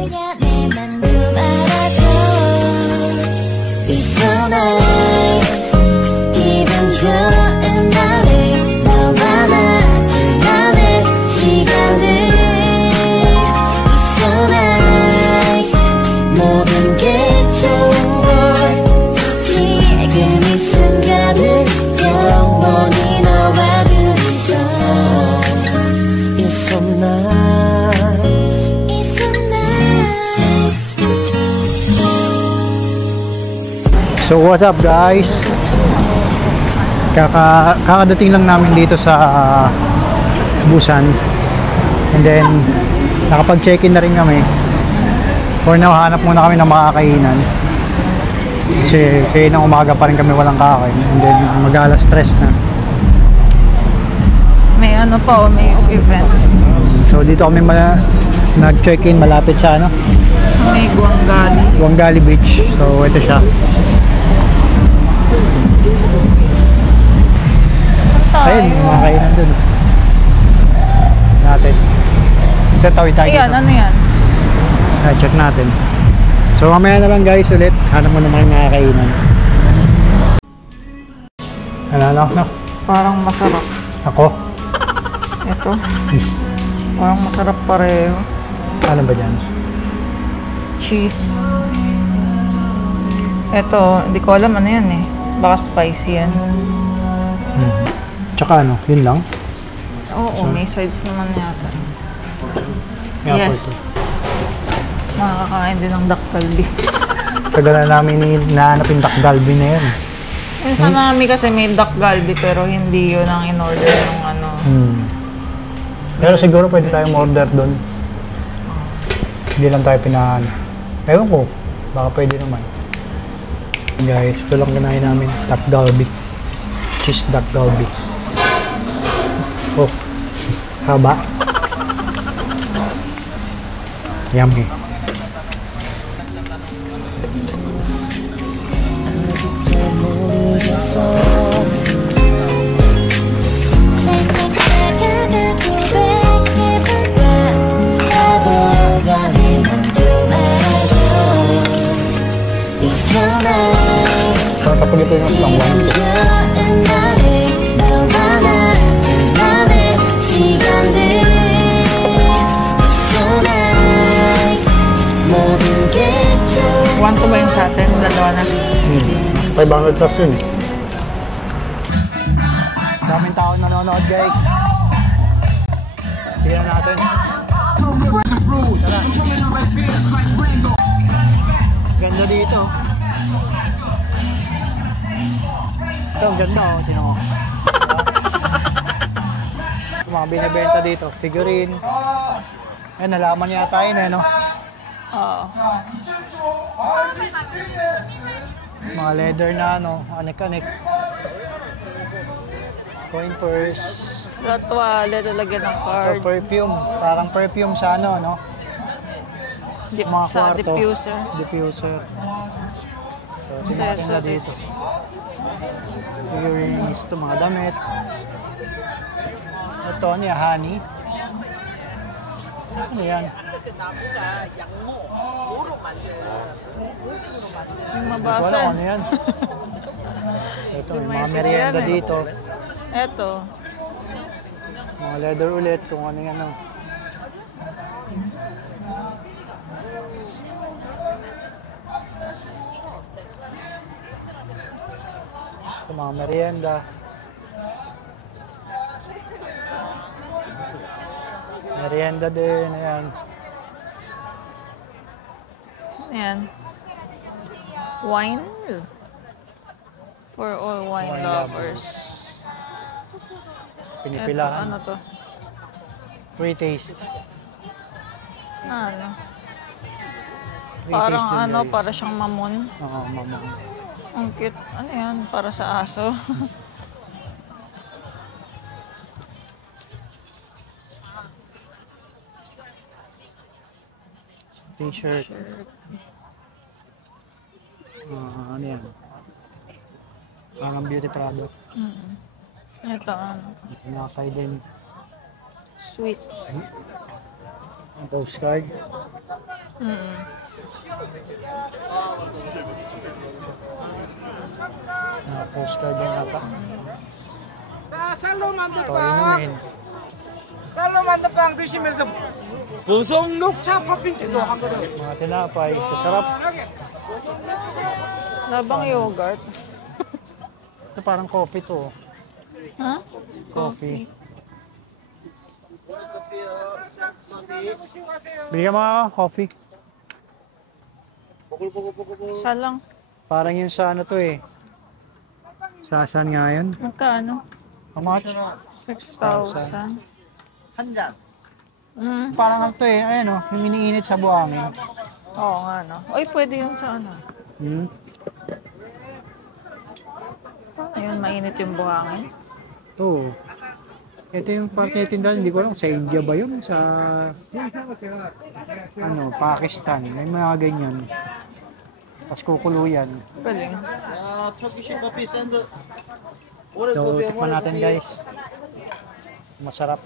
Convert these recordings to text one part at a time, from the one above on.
거야 내만 좀 알아줘. It's so nice 기분 좋은 날에 너와 나 둘만의 시간들. It's so nice 모든 게 좋은 걸 지금 이 순간을 영원히 너와 둘이서. It's so nice. It's so nice. So what's up guys? Kakadating lang namin dito sa Busan. And then nakapag-check-in na rin kami. For now, hanap muna kami ng makakainan. Kasi kaya ng umaga pa rin kami walang kakain. And then mag-alas stress na. May ano pa, may event. So dito kami nag-check-in malapit sa ano? May Guangali. Guangali Beach. So ito siya. Ayun, yung mga kainan dun. Natin. Ito, tawid tayo Ayan, dito. ano yan? Check natin. So mamaya na lang guys ulit. Hanap mo naman yung mga kainan. Ano? Parang masarap. Ako? Ito. Parang masarap pareho. Ano ba dyan? Cheese. Ito, hindi ko alam ano yan eh. Baka spicy yan. Tsaka ano, yun lang? Oo, may sides naman yata. Yes. Yes. Makakakain din ng duck galbi. Tagal na namin nahanap yung duck galbi na yun. Yung sa nami kasi may duck galbi pero hindi yun ang in-order ng ano. Pero siguro pwede tayong order doon. Hindi lang tayo pinahan. Ewan ko, baka pwede naman. Guys, ito lang kinain namin. Duck galbi. Cheese duck galbi. Oh, haba. Yummy. So, kapag ito yung lang one. One to ba yung sa atin? Dalawa na. 500 plus yun. Daming tao nanonood guys. Tignan natin. Tara. Ganda dito. Ito, ang ganda oh. Sino mo? Mga binibenta dito. Figurine. Eh, nalaman yata yun eh, no? Oo. Mga leather na ano, anik-anik. Coin purse. Sa tuwalya talagyan ng card. Ito, perfume. Parang perfume sa ano, no? Mga Sa kwarto. diffuser. Diffuser. So, tinatin na dito. Earrings, ito mga damit. Ito, ano yan, honey. Ano yan? Yung Wala mabasa. kung ano yan. Ito, yung mga merienda dito. Eto. Mga leather ulit, kung ano yan. Oh. Ito, mga merienda. Merienda din, ayan. Ayan. Wine. For all wine lovers. Pinipilahan. Eto, ano to? Free taste. Ano? Free Parang taste din, ano, guys. para siyang mamon. Oo, mamang. Ang cute. Ano yan? Para sa aso. T-shirt. Ano yan? Parang beauty product. Ito, ano? Nakakay din. Sweets. Ang postcard. Postcard din nata. 또 이놈인. 쌀로만두빵 드시면서 보성 녹차 팥빙수도 하거든. Mga tinapay, sasarap. Labang yogurt. Ito parang coffee to. Ha? Coffee. Bigyan mo ako, coffee. Isa lang. Parang yun sa ano to eh. Sa saan nga yun? Magkano? How much? 6,000. 한잔. Parang ano to eh, ayan o, yung iniinit sa buhangin. Oo nga, no? Oy, pwede yun sa ano. Ayun, mainit yung buhangin. Ito. Ito yung parte ng tindahan, hindi ko alam sa India ba yun? Sa ano, Pakistan. May mga ganyan. Tapos kukulo yan. Galing. 야, 팥빙수 커피 샌드. So, tikman natin guys. Masarap.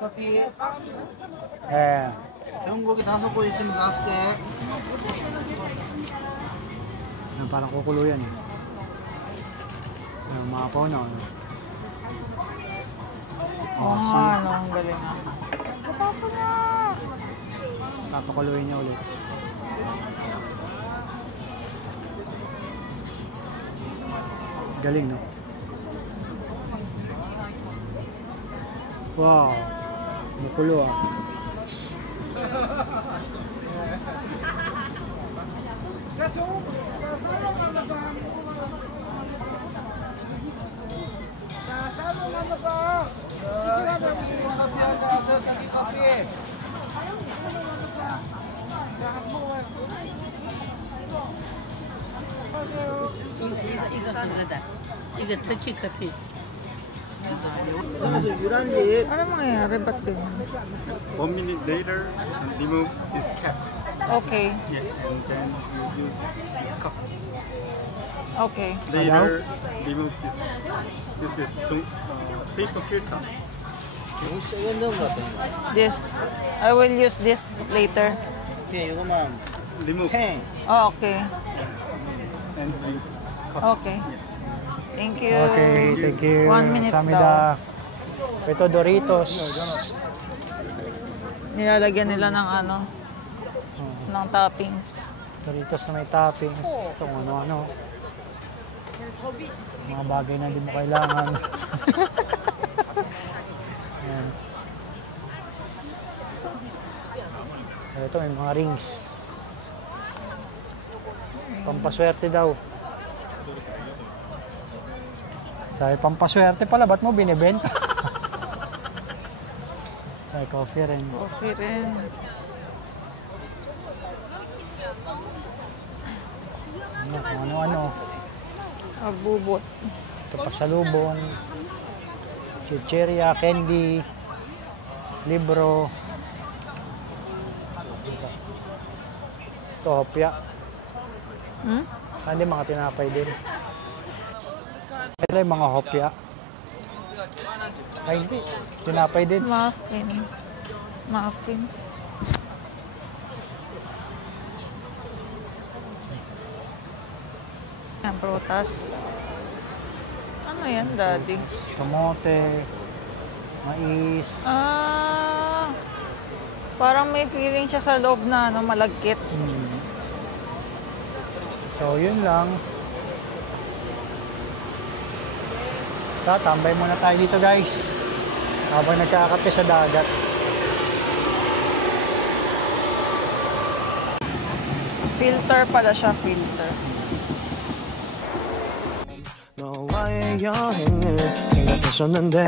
커피. Eh, 좋은 고기 5개 있으면 5개. parang kukulo yan eh. Mga po na. Oo nga, no? Ang galing nga. Papakuluin niya ulit. Galing, no? Wow! Makulo ah. 커피 한잔 자기 커피. 이거 터치 커피. 그래서 유란지. Ano mangyayari? Ba't ganyan? 1 minute later, remove this cap. Okay. Yeah, and then you use this cup. Okay. Later, remove this. This is paper filter. 너무 세게 넣은 것 같아. This. I will use this later. 오케이, 이거만 Remove 팽. Oh, okay. and you Okay. Thank you. Okay, thank you. 1 minute Samida. Ito Doritos. Nilalagyan nila ng ano, ng toppings. Doritos na may toppings. Itong ano-ano. Mga bagay na hindi mo kailangan. Ayan. Ito may mga rings. Pampaswerte daw. Sabi, pampaswerte pala, ba't mo binibenta? Ay, coffee rin. Coffee rin. Ano-ano. Abubot. Ito pasalubong. Chicheria, candy, libro. Ito, hopya. Hindi, mga tinapay din. Ito yung mga hopya. Ay, hindi. Tinapay din. Muffin. Muffin. Yan, prutas. Ano yan, daddy? Kamote, mais. Ah, parang may feeling siya sa loob na ano, malagkit. So, yun lang. Tambay muna tayo dito guys. Habang nagkakape sa dagat. Filter pala siya, filter. 너와의 여행을 생각했었는데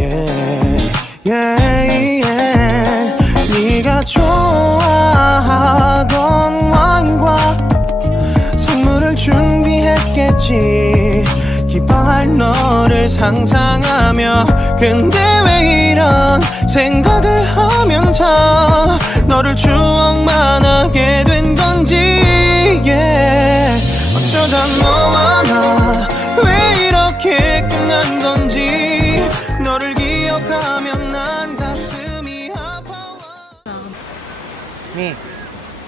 yeah, yeah, yeah. 네가 좋아하던 와인과 선물을 준비했겠지 기뻐할 너를 상상하며 근데 왜 이런 생각을 하면서 너를 추억만 하게 된 건지 yeah. 어쩌다 너와 나 왜 이렇게 끝난 건지 너를 기억하면 난 가슴이 아파 Mi,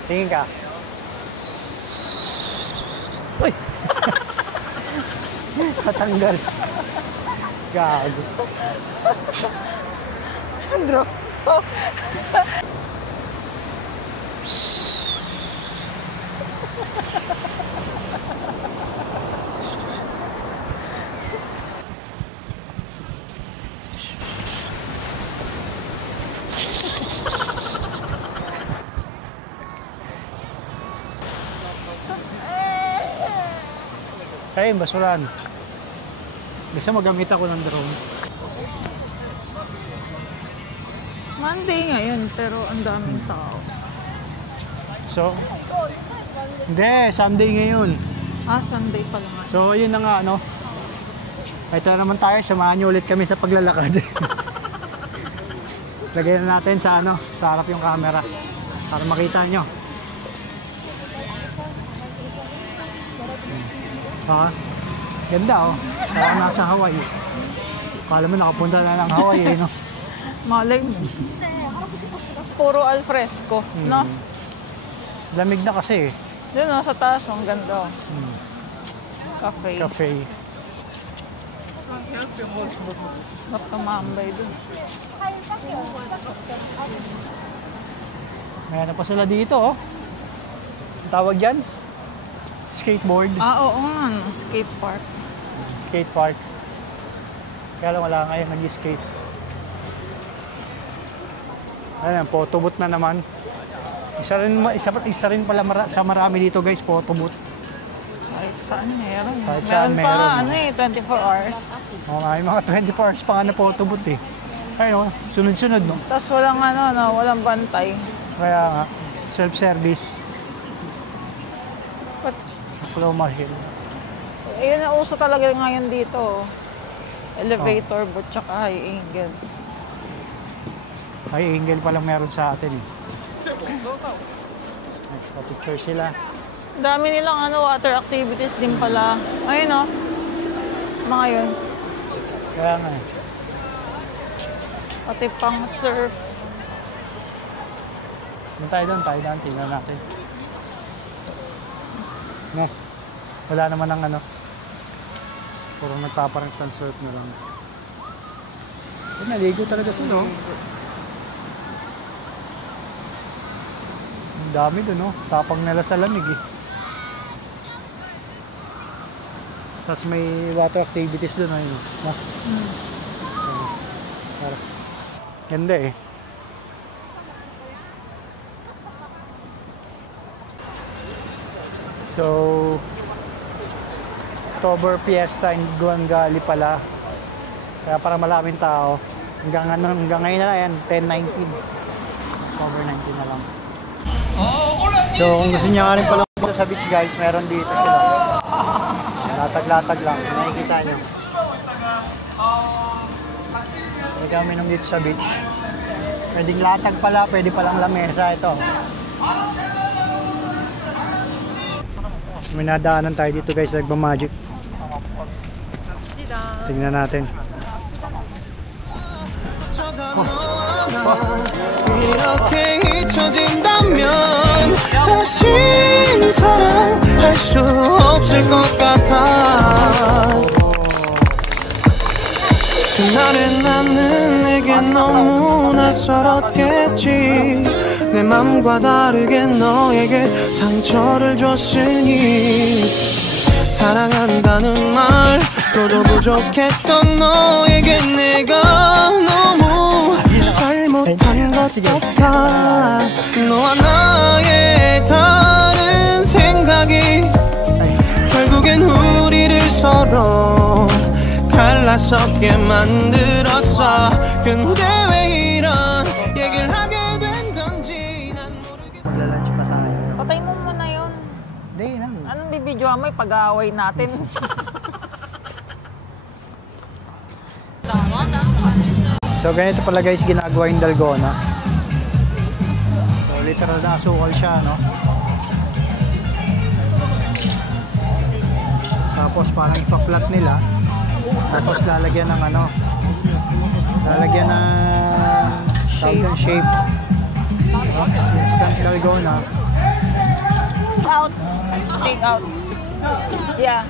tingin ka. Uy! Patanggal. Gago. Andro. Ay, basuran. Gusto magamit ako ng drone. Monday ngayon, pero ang daming tao. So, hindi, Sunday ngayon. Sunday pala nga. So, yun na nga, ano. Ito na naman tayo, samahan nyo ulit kami sa paglalakad. Lagyan na natin sa ano, sa harap yung camera para makita nyo. Ganda oh. Parang nasa Hawaii. Kala mo nakapunta na lang Hawaii, no? Malay mo. Puro alfresco, no? Lamig na kasi eh. Doon no, sa taas, ang ganda. Cafe. Cafe. Ba't tumambay doon? Mayroon pa sila dito oh. Ang tawag yan? Skateboard. Oo nga, no? Skate park. Skate park. Kaya lang wala ngayon nag-skate. Ayan, photo booth na naman. Isa rin pala sa marami dito guys, photo booth. Kahit saan meron. Kahit saan meron pa, meron. ano eh, 24 hours. May mga 24 hours pa nga na photo booth eh. Ayun, sunod-sunod no. Tapos walang ano, no, walang bantay. Kaya nga, self-service. But, Paloma Hill. yun na uso talaga ngayon dito. Elevator booth tsaka high angle. High angle pa lang meron sa atin eh. Nagpa-picture sila. Dami nilang ano, water activities din pala. Ayun o. Mga yun. Kaya nga eh. Pati pang surf. Doon tayo doon, tingnan natin. No, wala naman ang ano. Puro nagpaparang surf na lang. Naligo talaga sila oh. Ang dami doon oh. Tapang nila sa lamig eh. Tapos may water activities doon ayun oh. Ganda eh. So, October Fiesta in Guangali pala. Kaya para maraming tao. Hanggang ngayon na yan, 10-19. October 19 na lang. So, kung gusto niya nga rin pala punta sa beach guys, meron dito sila. Latag-latag lang, nakikita nyo. Pwede kami nung dito sa beach. Pwedeng latag pala, pwede palang lamesa ito. May nadaanan tayo dito guys, nagmamagic. Tingnan natin. 이렇게 잊혀진다면 다시 사랑할 수 없을 것 같아. 그날의 나는 내게 너무 낯설었겠지. 내 맘과 다르게 너에게 상처를 줬으니 사랑한다는 말로도 부족했던 너에게 내가 너무 잘못한 것 같아. 너와 나의 다른 생각이 결국엔 우리를 서로 갈라서게 만들었어. 근데 왜 이런 얘기를 하게 된 건지 난 모르겠어. Magla-lunch pa tayo. Patay mo muna yun. Hindi lang. Anong bibidyoan mo? Pag-aaway natin. So ganito pala guys ginagawa yung dalgona. So literal na asukal siya no. Tapos parang ipa-flat nila. Tapos lalagyan ng ano. Lalagyan ng shape. Instant Dalgona. Out. Take out. Yeah.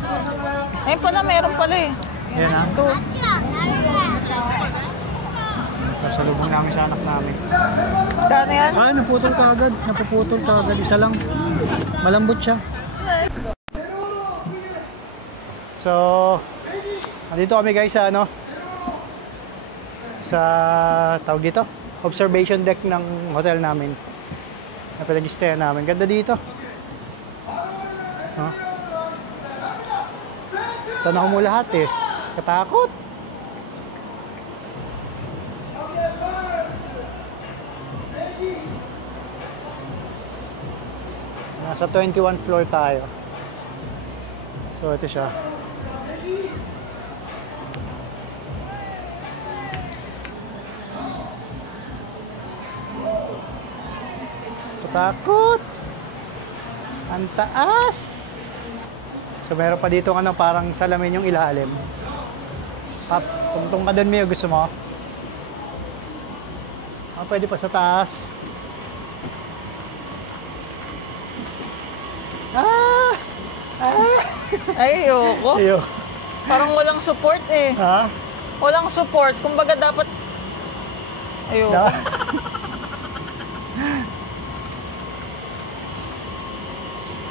Ayun pala, meron pala eh. Yan ha. Ito. Pasalubong namin sa anak namin. Kano yan? Ay, naputol ka agad. Napuputol ka agad. Isa lang. Malambot siya. So, andito kami guys sa ano? Sa tawag dito? Observation deck ng hotel namin. Na pinag-stayan namin. Ganda dito. Huh? Tanaw mo lahat eh. Katakot. Nasa 21 floor tayo. So ito siya. Katakot. Ang taas. So meron pa dito ano, parang salamin yung ilalim. Up, tungtong ka dun, Mio, gusto mo? Ah, pwede pa sa taas. Ah! Ah! Ay, ayoko. Iyo. Parang walang support eh. Ha? Walang support. Kumbaga dapat... Ayoko. Da?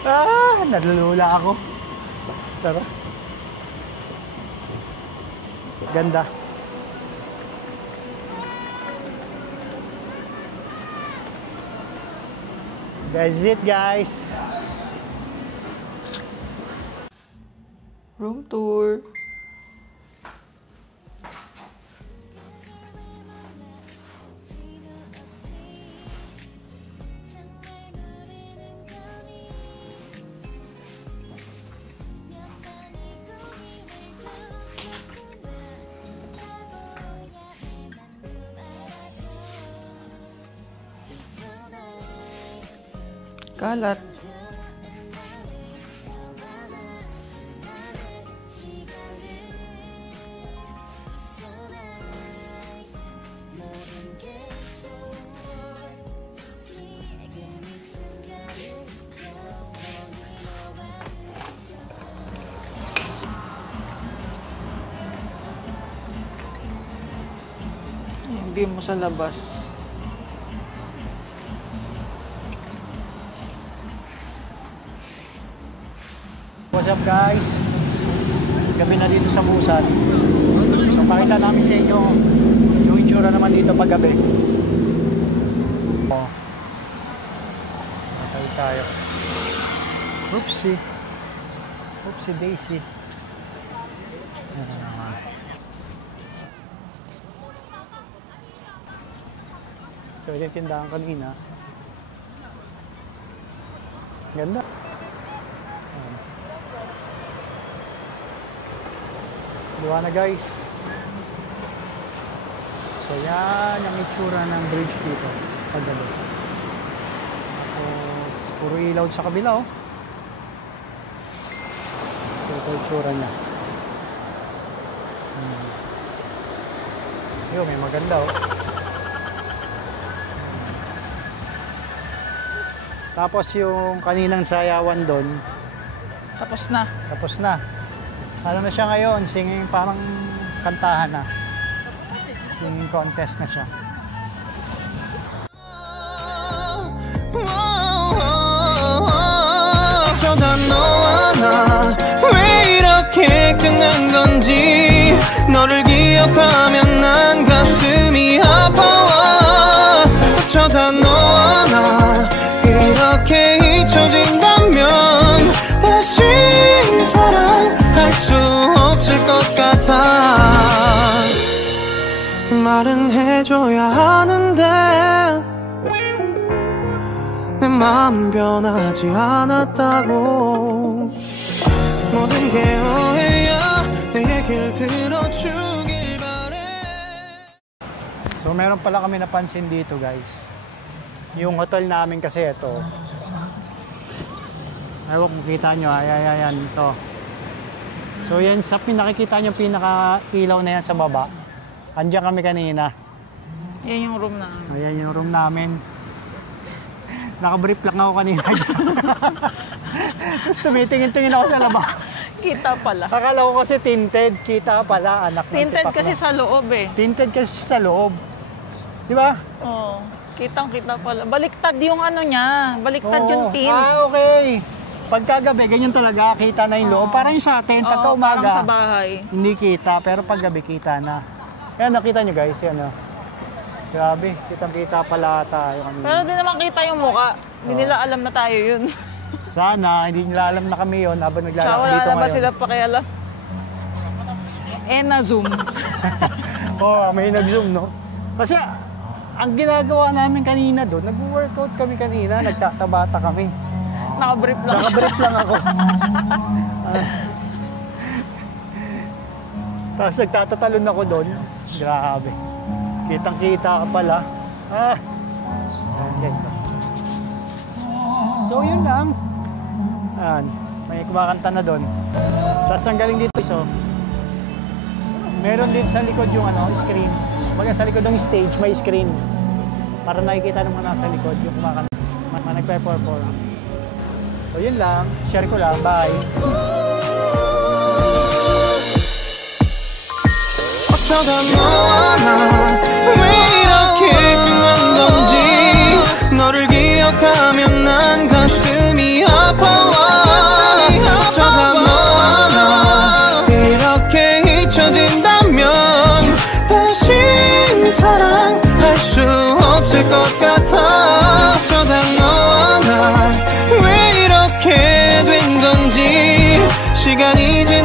Ah! Nalulula ako. Tara. Ganda. That's it, guys. Room tour. Kalat. Hindi mo sa labas. What's up, guys? Gabi na dito sa Busan. So pakita namin sa inyo yung itsura naman dito pag gabi. Oh. Matay tayo. Oopsie. Oopsie daisy. So yung tindahan kanina. Ganda. Diba na, guys? So yan ang itsura ng bridge dito paggabi. Tapos puro ilaw sa kabila, oh. So ito itsura niya. Yo, may maganda, oh. Tapos yung kaninang sayawan doon, Tapos na. tapos na. Ano na siya ngayon? Singing, parang kantahan na. Singing contest na siya. 어쩌다 너와 나 왜 이렇게 끝난 건지 너를 기억하면 난 가슴이 아파와 어쩌다 너와 나 이렇게 잊혀진다면 다시 사랑할 수 없을 것 같아 말은 해줘야 하는데 내 마음 변하지 않았다고 모든 게 오해야 내 얘기를 들어주길 바래 So meron pala kami napansin dito, guys. Yung hotel namin kasi ito. Ayaw kung kita nyo, ayan, ito. So yan, sa pinakikita nyo, pinaka-ilaw na yan sa baba. Andiyan kami kanina. Yan yung room namin. Ayan yung room namin. Nakabrief lang ako kanina. Tapos tumitingin-tingin ako sa labas. Kita pala. Akala ko kasi tinted. Kita pala, anak ng Tinted tipak kasi mo. sa loob eh. Tinted kasi sa loob. Di ba? Oo. Kitang-kita pala. Baliktad yung ano niya. Baliktad Oo. yung tint. Ah, okay. Pagkagabi, ganyan talaga. Kita na yung loob. Parang yung sa atin, pagka Oo, umaga. parang sa bahay. Hindi kita, pero paggabi kita na. Kaya nakita nyo guys, yan o. Grabe, kitang-kita pala tayo kanina. Pero di naman kita yung muka. Hindi nila alam na tayo yun. Sana, hindi nila alam na kami yon habang Tsaka naglalakad wala dito na ba ngayon. sila pakialam? Na-zoom. Oo, may nag-zoom, no? Kasi, ang ginagawa namin kanina doon, nag-workout kami kanina, nagtatabata kami. Nakabrief lang siya. Nakabrief lang ako. Tapos nagtatatalon ako doon. Grabe. Kitang-kita ka pala. Ah. Ayan, guys. So, yun lang. Ayan. May kumakanta na doon. Tapos ang galing dito, so, meron din sa likod yung screen. Baga sa likod ng stage, may screen. Para nakikita ng mga nasa likod yung kumakanta. Nagpe-perform. So, yun lang. Share ko lang. Bye. 어쩌다 너와 나 왜 이렇게 끝난 건지 너를 기억하면 난 가슴이 아파와 어쩌다 너와 나 이렇게 잊혀진다면 다시 사랑할 수 없을 것 같아 어쩌다 너와 나 왜 이렇게 된 건지 시간이 지나